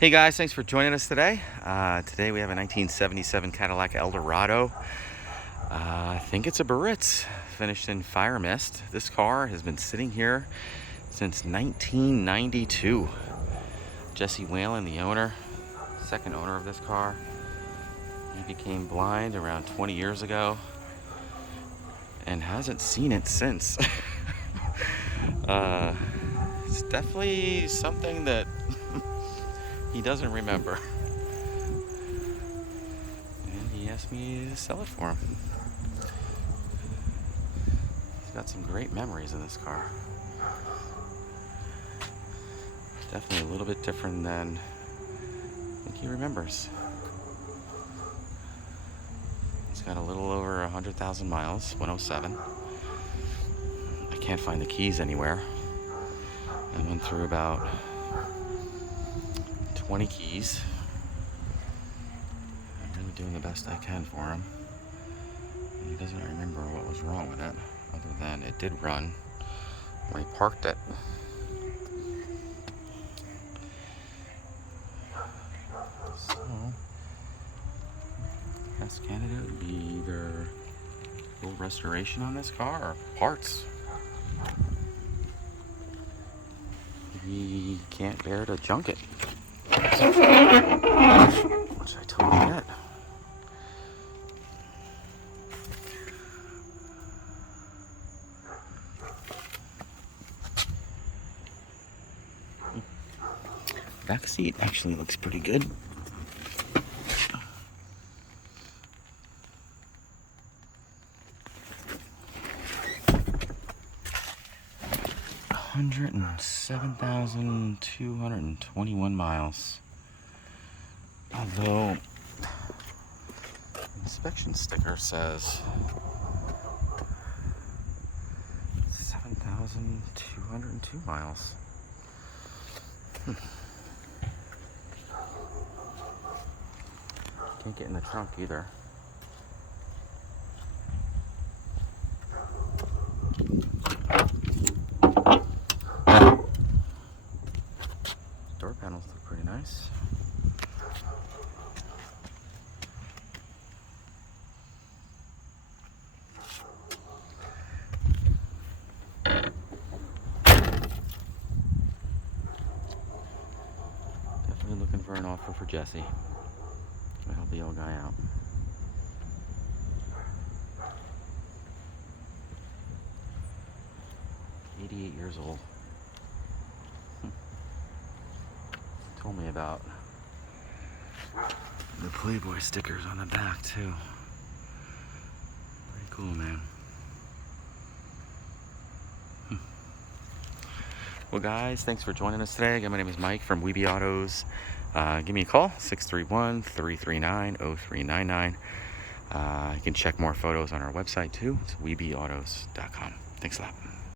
Hey guys, thanks for joining us today. Today we have a 1977 Cadillac Eldorado. I think it's a Biarritz, finished in fire mist. This car has been sitting here since 1992. Jesse Whalen, the owner, second owner of this car. He became blind around 20 years ago and hasn't seen it since. It's definitely something that he doesn't remember. And he asked me to sell it for him. He's got some great memories in this car. Definitely a little bit different than I think he remembers. It's got a little over 100,000 miles, 107. I can't find the keys anywhere. I went through about 20 keys. I'm really doing the best I can for him. And he doesn't remember what was wrong with it, other than it did run when he parked it. So, best candidate would be either full restoration on this car or parts. He can't bear to junk it. Which I totally get. Back seat actually looks pretty good. $107,221 miles. Although the inspection sticker says 7,202 miles. Can't get in the trunk either. Door panels look pretty nice. Definitely looking for an offer for Jesse. I'll help the old guy out. "88 years old. Told me about the Playboy stickers on the back too. Pretty cool, man. Well guys, thanks for joining us today. Again, my name is Mike from WeBe Autos. Give me a call, 631-339-0399. You can check more photos on our website too. It's webeautos.com. Thanks a lot.